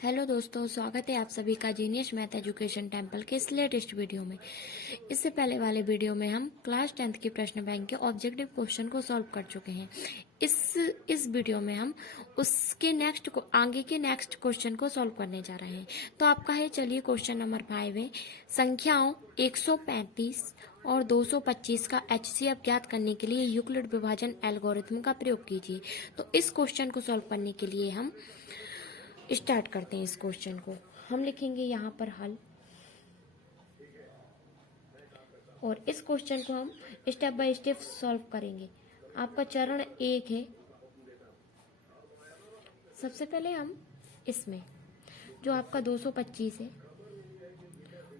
Hello दोस्तों, स्वागत है आप सभी का जीनियस मैथ एजुकेशन टेम्पल के इस लेटेस्ट वीडियो में। इससे पहले वाले वीडियो में हम क्लास 10th की प्रश्न बैंक के ऑब्जेक्टिव क्वेश्चन को सॉल्व कर चुके हैं। इस वीडियो में हम उसके आगे के नेक्स्ट क्वेश्चन को सॉल्व करने जा रहे हैं। तो आपका है, चलिए क्वेश्चन नंबर 5 है, संख्याओं 135 और 225 का HCF ज्ञात करने के लिए यूक्लिड विभाजन एल्गोरिथम का प्रयोग कीजिए। तो इस क्वेश्चन को सॉल्व करने के लिए हम स्टार्ट करते हैं। इस क्वेश्चन को हम लिखेंगे यहाँ पर हल, और इस क्वेश्चन को हम स्टेप बाय स्टेप सॉल्व करेंगे। आपका चरण 1 है। सबसे पहले हम इसमें जो आपका 225 है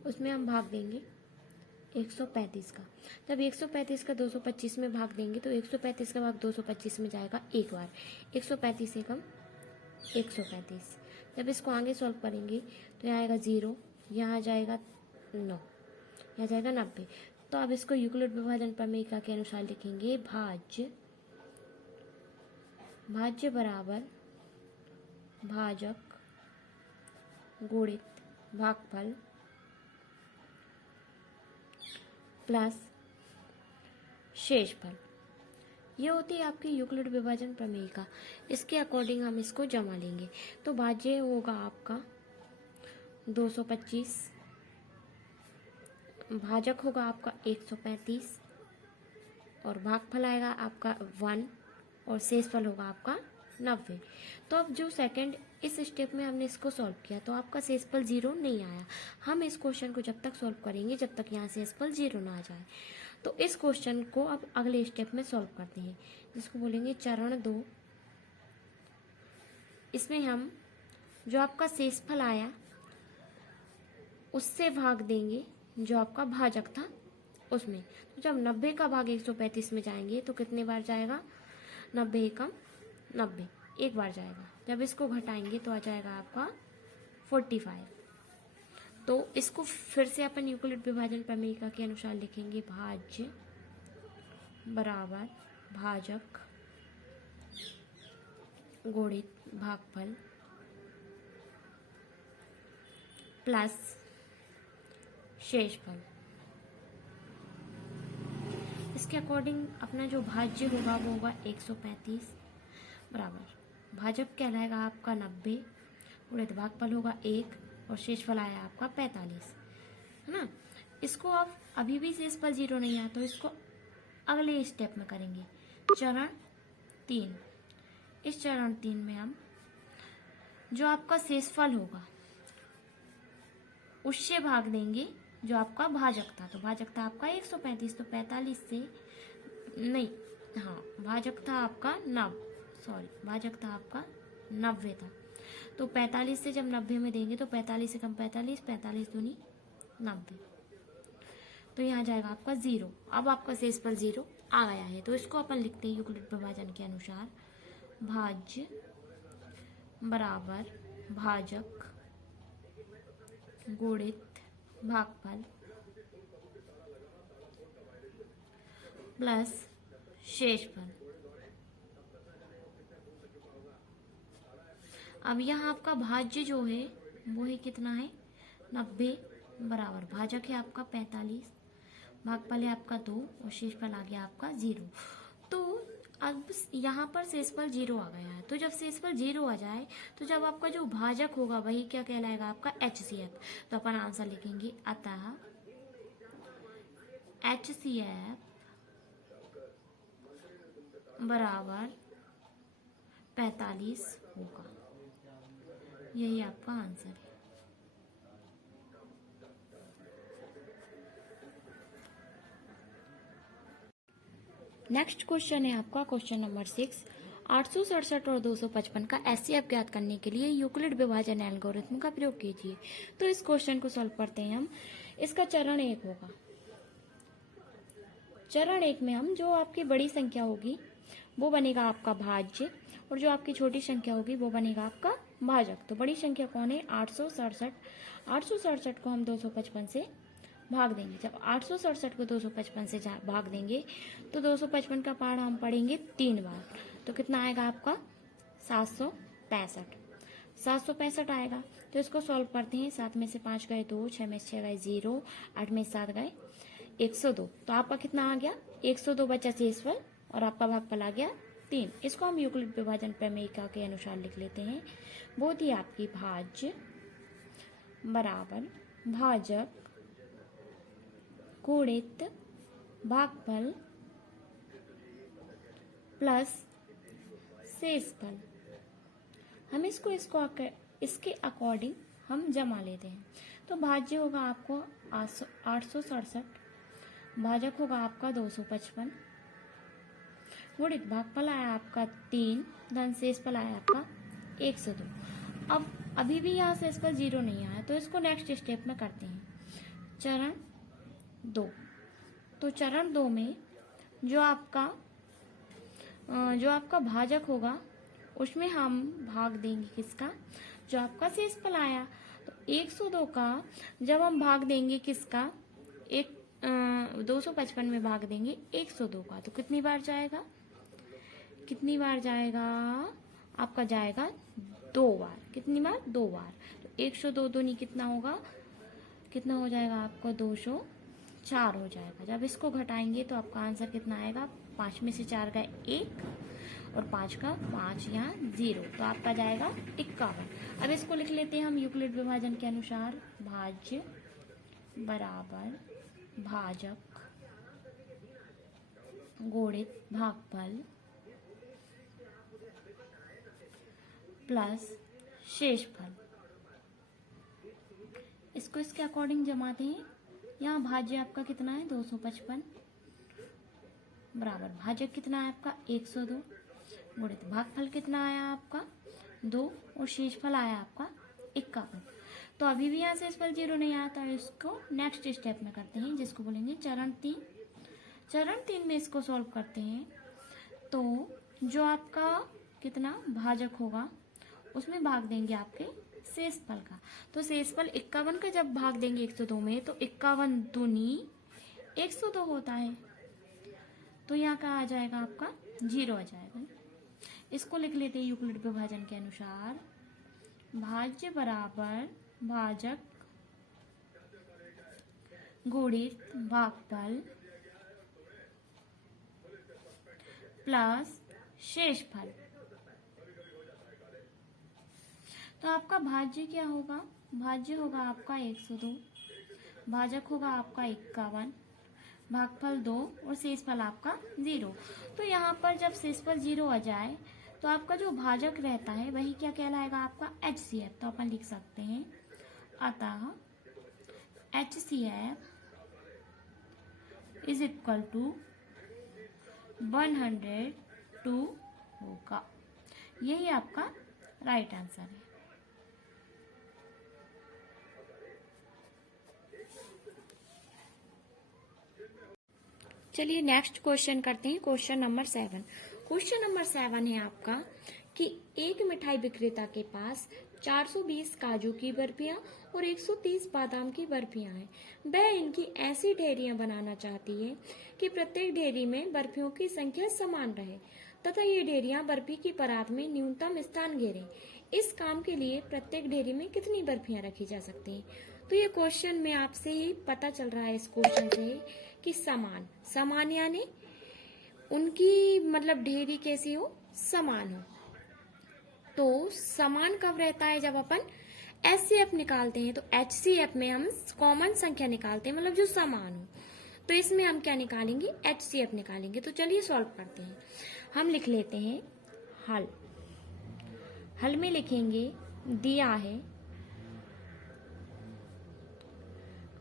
उसमें हम भाग देंगे 135 का। जब 135 का 225 में भाग देंगे तो 135 का भाग 225 में जाएगा एक बार। 135 एकम 135। जब इसको आगे सॉल्व करेंगे तो यहाँ आएगा 0, यहाँ जाएगा 9, यहाँ जाएगा 90। तो अब इसको यूक्लिड विभाजन प्रमेय के अनुसार लिखेंगे, भाज्य बराबर भाजक गुणित भागफल प्लस शेषफल। ये होती है आपकी यूक्लिड विभाजन प्रमेय का। इसके अकॉर्डिंग हम इसको जमा लेंगे। तो भाज्य होगा आपका 225, भाजक होगा आपका 135 और भागफल आएगा आपका 1 और शेषफल होगा आपका 90। तो अब जो सेकंड इस स्टेप में हमने इसको सॉल्व किया तो आपका शेषफल 0 नहीं आया। हम इस क्वेश्चन को जब तक सॉल्व करेंगे जब तक यहाँ शेषफल 0 ना आ जाए। तो इस क्वेश्चन को अब अगले स्टेप में सॉल्व करते हैं, जिसको बोलेंगे चरण 2। इसमें हम जो आपका शेषफल आया उससे भाग देंगे जो आपका भाजक था उसमें। तो जब 90 का भाग 135 में जाएंगे तो कितने बार जाएगा? 90 एकम 90, एक बार जाएगा। जब इसको घटाएंगे तो आ जाएगा आपका 45। तो इसको फिर से अपन यूक्लिड विभाजन प्रमेय के अनुसार लिखेंगे, भाज्य बराबर भाजक गुणित भागफल प्लस शेषफल। इसके अकॉर्डिंग अपना जो भाज्य होगा वो होगा 135 बराबर भाजक कहलाएगा आपका 90 गुणित भागफल होगा 1 और शेषफल आया आपका 45, है ना। इसको अब अभी भी शेषफल 0 नहीं आया तो इसको अगले स्टेप में करेंगे, चरण 3। इस चरण 3 में हम जो आपका शेषफल होगा उससे भाग देंगे जो आपका भाजक था। तो भाजक था आपका 135, तो 45 से नहीं, हाँ भाजक था आपका 90 था। तो 45 से जब 90 में देंगे तो 45 से कम 45, 45 दूनी 90। तो यहाँ जाएगा आपका 0। अब आपका शेषफल 0 आ गया है। तो इसको अपन लिखते हैं यूक्लिड विभाजन के अनुसार, भाज्य बराबर भाजक गुणित भागफल प्लस शेषफल। अब यहाँ आपका भाज्य जो है वो है कितना है? 90 बराबर भाजक है आपका 45, भागफल है आपका 2 और शेषफल आ गया आपका 0। तो अब यहाँ पर शेषफल 0 आ गया है। तो जब शेषफल 0 आ जाए तो जब आपका जो भाजक होगा वही क्या कहलाएगा? आपका HCF। तो अपन आंसर लिखेंगे, अतः HCF बराबर 45 होगा। यही आपका आंसर है। नेक्स्ट क्वेश्चन है आपका क्वेश्चन नंबर 6, 867 और 255 का HCF ज्ञात करने के लिए यूक्लिड विभाजन एल्गोरिथम का प्रयोग कीजिए। तो इस क्वेश्चन को सॉल्व करते हैं हम। इसका चरण 1 होगा। चरण 1 में हम जो आपकी बड़ी संख्या होगी वो बनेगा आपका भाज्य और जो आपकी छोटी संख्या होगी वो बनेगा आपका भाजक। तो बड़ी संख्या कौन है? 867। 867 को हम 255 से भाग देंगे। जब 867 को 255 से भाग देंगे तो 255 का पहाड़ा हम पढ़ेंगे 3 बार। तो कितना आएगा आपका? 765। 765 आएगा। तो इसको सॉल्व करते हैं। 7 में से 5 गए 2, 6 में से 6 गए 0, 8 में से 7 गए 102। तो आपका कितना आ गया? 102 बचा शेषफल और आपका भागफल आ गया 3। इसको हम यूक्लिड विभाजन प्रमेयिका के अनुसार लिख लेते हैं। वो थी आपकी भाज्य बराबर भाजक गुणित भागफल प्लस शेषफल। हम इसको इसके अकॉर्डिंग हम जमा लेते हैं। तो भाज्य होगा आपको 867, भाजक होगा आपका 255, गुणित भागफल आया आपका 3, धन शेषफल आया आपका 102। अब अभी भी यहाँ शेषफल 0 नहीं आया, तो इसको नेक्स्ट स्टेप में करते हैं। चरण 2। तो चरण 2 में जो आपका भाजक होगा उसमें हम भाग देंगे किसका? जो आपका शेषफल आया। तो 102 का जब हम भाग देंगे किसका? 255 में भाग देंगे 102 का, तो कितनी बार जाएगा? आपका जाएगा 2 बार। कितनी बार? 2 बार। तो 102 दूनी कितना होगा? कितना हो जाएगा आपका? 204 हो जाएगा। जब इसको घटाएंगे तो आपका आंसर कितना आएगा? 5 में से 4 गए 1 और 5 का 5 यहाँ 0, तो आपका जाएगा 51। अब इसको लिख लेते हैं हम यूक्लिड विभाजन के अनुसार। भाज्य बराबर भाजक गुणित भागफल प्लस शेषफल। इसको इसके अकॉर्डिंग जमाते हैं। यहाँ भाज्य आपका कितना है? 255 बराबर भाजक कितना है आपका? 102, गुणित भागफल कितना आया आपका? 2 और शेषफल आया आपका 51। तो अभी भी यहाँ शेषफल 0 नहीं आया, तो इसको नेक्स्ट स्टेप में करते हैं, जिसको बोलेंगे चरण 3। चरण 3 में इसको सॉल्व करते हैं। तो जो आपका कितना भाजक होगा उसमें भाग देंगे आपके शेषफल का। तो शेषफल 51 का जब भाग देंगे 102 में, तो 51 दूनी 102 होता है। तो यहाँ का आ जाएगा आपका 0 आ जाएगा। इसको लिख लेते हैं यूक्लिड विभाजन के अनुसार। भाज्य बराबर भाजक गुणित भागफल प्लस शेषफल। तो आपका भाज्य क्या होगा? भाज्य होगा आपका 102, भाजक होगा आपका 51, भागफल 2 और शेषफल आपका 0। तो यहाँ पर जब शेषफल 0 आ जाए तो आपका जो भाजक रहता है वही क्या कहलाएगा? आपका HCF। तो अपन लिख सकते हैं अतः HCF इज इक्वल टू 102 होगा। यही आपका राइट आंसर है। चलिए नेक्स्ट क्वेश्चन करते हैं। Question number 7। क्वेश्चन नंबर 7 है आपका कि एक मिठाई विक्रेता के पास 420 काजू की बर्फियां और 130 बादाम की बर्फियां हैं। वह इनकी ऐसी ढेरियां बनाना चाहती है कि प्रत्येक ढेरी में बर्फियों की संख्या समान रहे तथा ये ढेरियां बर्फी की परात में न्यूनतम स्थान घेरें। इस काम के लिए प्रत्येक ढेरी में कितनी बर्फियां रखी जा सकती हैं? तो ये क्वेश्चन में आपसे ही पता चल रहा है इस क्वेश्चन से कि समान यानी उनकी मतलब ढेरी कैसी हो? समान हो। तो समान कब रहता है? जब अपन HCF निकालते हैं। तो HCF में हम कॉमन संख्या निकालते हैं, मतलब जो समान हो। तो इसमें हम क्या निकालेंगे? HCF निकालेंगे। तो चलिए सॉल्व करते हैं। हम लिख लेते हैं हल। हल में लिखेंगे दिया है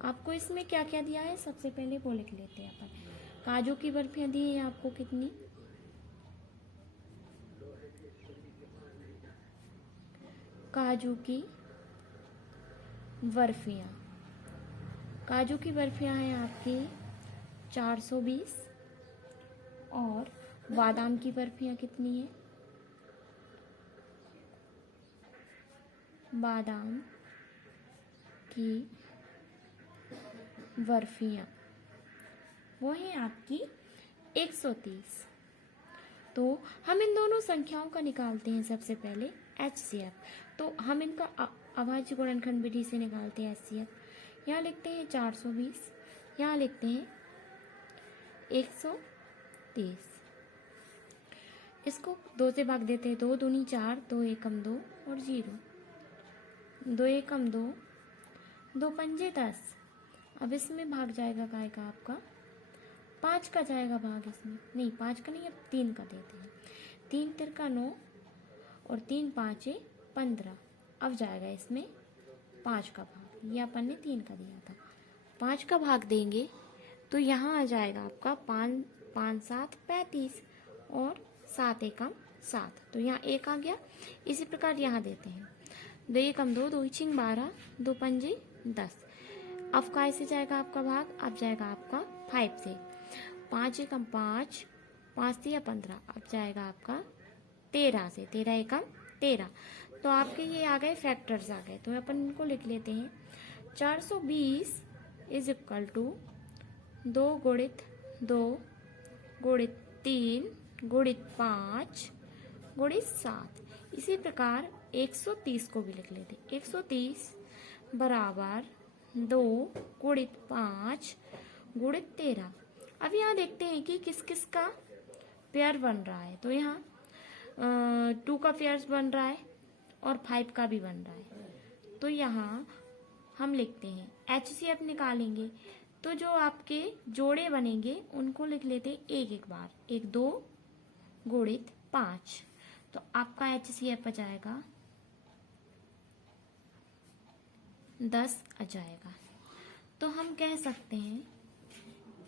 आपको। इसमें क्या क्या दिया है सबसे पहले वो लिख लेते हैं अपन। काजू की बर्फियां दी है आपको कितनी? काजू की बर्फियां हैं आपकी 420 और बादाम की बर्फियां कितनी है? बादाम की बर्फियां वो है आपकी 130। तो हम इन दोनों संख्याओं का निकालते हैं सबसे पहले HCF। तो हम इनका अभाज्य गुणनखंड विधि से निकालते हैं HCF। यहाँ लिखते हैं 420, यहाँ लिखते हैं 130। इसको 2 से भाग देते हैं, 2 दूनी 4, 2 एकम 2 और 0, 2 एकम 2, 2 पंजे 10। अब इसमें भाग जाएगा काय का आपका 5 का जाएगा भाग, इसमें नहीं 5 का नहीं, अब 3 का देते हैं। 3 तिरका 9 और 3 पाँचे 15। अब जाएगा इसमें 5 का भाग, ये अपन ने 3 का दिया था। 5 का भाग देंगे तो यहाँ आ जाएगा आपका 5 5 7 35 और 7 एकम 7, तो यहाँ 1 आ गया। इसी प्रकार यहाँ देते हैं 2 एकम 2, 2 छिंग 12, 2 पंजे 10। अब काय से जाएगा आपका भाग, अब जाएगा आपका 5 से। 5 एकम 5, 5 तिया 15, अब जाएगा आपका 13 से, 13 एकम 13। तो आपके ये आ गए फैक्टर्स आ गए, तो अपन इनको लिख लेते हैं। 420 इज इक्वल टू 2 गुणित 2 गुणित 3 गुणित 5 गुणित 7। इसी प्रकार 130 को भी लिख लेते। 130 बराबर 2 गुणित 5 गुणित 13। अब यहाँ देखते हैं कि किस किस का पेयर बन रहा है। तो यहाँ 2 का पेयर बन रहा है और 5 का भी बन रहा है। तो यहाँ हम लिखते हैं HCF निकालेंगे, तो जो आपके जोड़े बनेंगे उनको लिख लेते एक एक बार। 1 2 गुणित 5, तो आपका HCF आ जाएगा 10 आ जाएगा। तो हम कह सकते हैं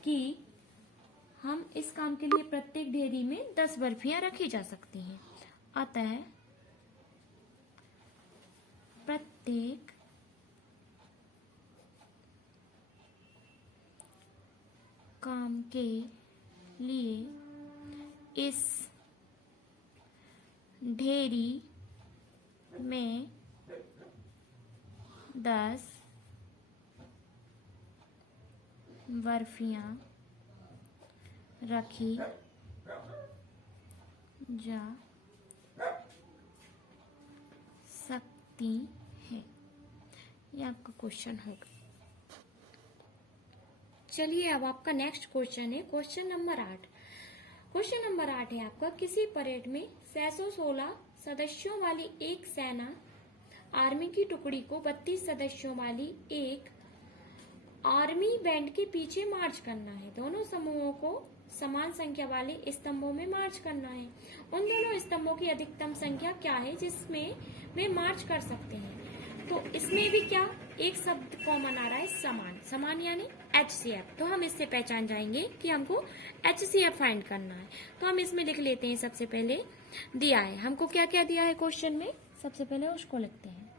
कि हम इस काम के लिए प्रत्येक ढेरी में 10 बर्फियां रखी जा सकती हैं। अतः प्रत्येक काम के लिए इस ढेरी में 10 बर्फियां रखी जा सकती हैं। ये आपका क्वेश्चन होगा। चलिए अब आपका नेक्स्ट क्वेश्चन है क्वेश्चन नंबर 8। क्वेश्चन नंबर 8 है आपका, किसी परेड में 616 सदस्यों वाली एक सेना आर्मी की टुकड़ी को 32 सदस्यों वाली एक आर्मी बैंड के पीछे मार्च करना है। दोनों समूहों को समान संख्या वाले स्तंभों में मार्च करना है। उन दोनों स्तंभों की अधिकतम संख्या क्या है जिसमें वे मार्च कर सकते हैं। तो इसमें भी क्या एक शब्द कॉमन आ रहा है, समान। समान यानी HCF। तो हम इससे पहचान जाएंगे कि हमको HCF फाइंड करना है। तो हम इसमें लिख लेते हैं। सबसे पहले दिया है हमको क्या क्या दिया है क्वेश्चन में, सबसे पहले उसको लिखते हैं।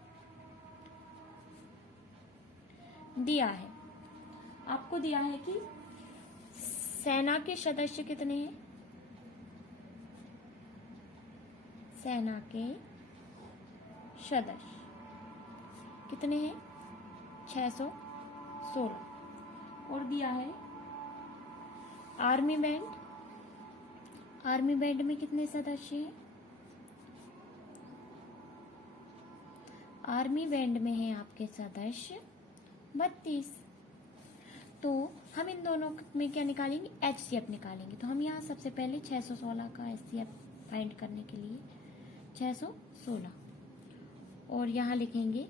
दिया है आपको, दिया है कि सेना के सदस्य कितने हैं। सेना के सदस्य कितने हैं, 616। और दिया है आर्मी बैंड, आर्मी बैंड में कितने सदस्य हैं। आर्मी बैंड में है आपके सदस्य 32। तो हम इन दोनों में क्या निकालेंगे, HCF निकालेंगे। तो हम यहाँ सबसे पहले 616 का HCF फाइंड करने के लिए 616 और यहाँ लिखेंगे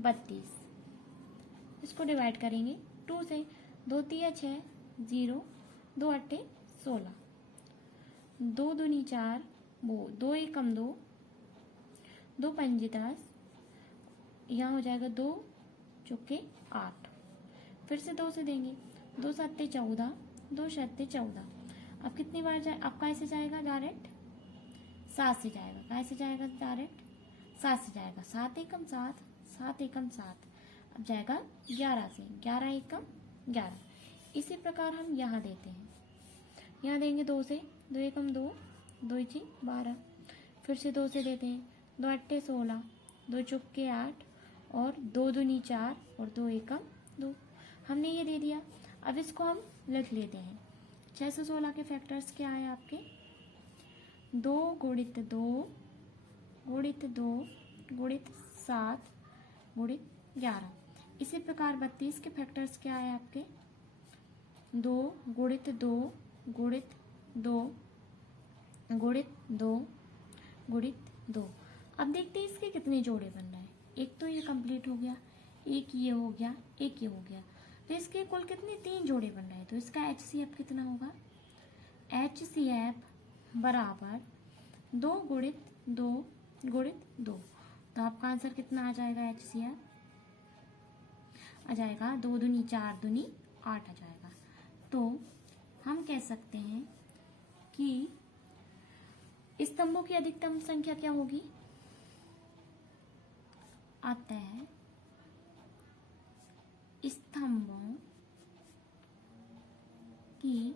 32। इसको डिवाइड करेंगे 2 से। 2 तिया 6, 0, 2 अट्ठे 16, 2 दूनी 4, 2 एकम 2, 2 पंजे 10, यहाँ हो जाएगा 2 चौके 8। फिर से 2 से देंगे, 2 सत्ते 14, 2 सत्ते 14। अब कितनी बार जाए, अब कैसे जाएगा डायरेक्ट, 7 से जाएगा। कैसे जाएगा डायरेक्ट, 7 से जाएगा। 7 एकम 7, 7 एकम 7। अब जाएगा 11 से, 11 एकम 11। इसी प्रकार हम यहाँ देते हैं। यहाँ देंगे 2 से, 2 एकम 2, 2 छी 12। फिर से 2 से देते हैं, 2 अट्ठे 16, 2 चौके 8 और 2 दूनी 4 और 2 एकम 2। हमने ये दे दिया। अब इसको हम लिख लेते हैं। 616 के फैक्टर्स क्या है आपके, 2 गुणित 2 गुणित 2 गुणित 7 गुणित 11। इसी प्रकार 32 के फैक्टर्स क्या है आपके? 2 गुणित 2 गुणित 2 गुणित 2 गुणित 2। अब देखते हैं इसके कितने जोड़े बन रहे हैं। एक तो ये कंप्लीट हो गया, एक ये हो गया, एक ये हो गया, तो इसके कुल कितने? 3 जोड़े बन रहे हैं। तो इसका HCF कितना होगा? HCF बराबर 2 गुणित 2 गुणित 2। तो आपका आंसर कितना आ जाएगा? HCF आ जाएगा 2 दूनी 4 दूनी 8 आ जाएगा। तो हम कह सकते हैं कि स्तंभों की अधिकतम संख्या क्या होगी? अतः स्तंभों की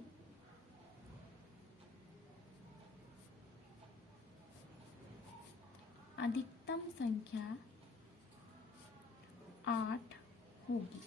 अधिकतम संख्या 8 होगी।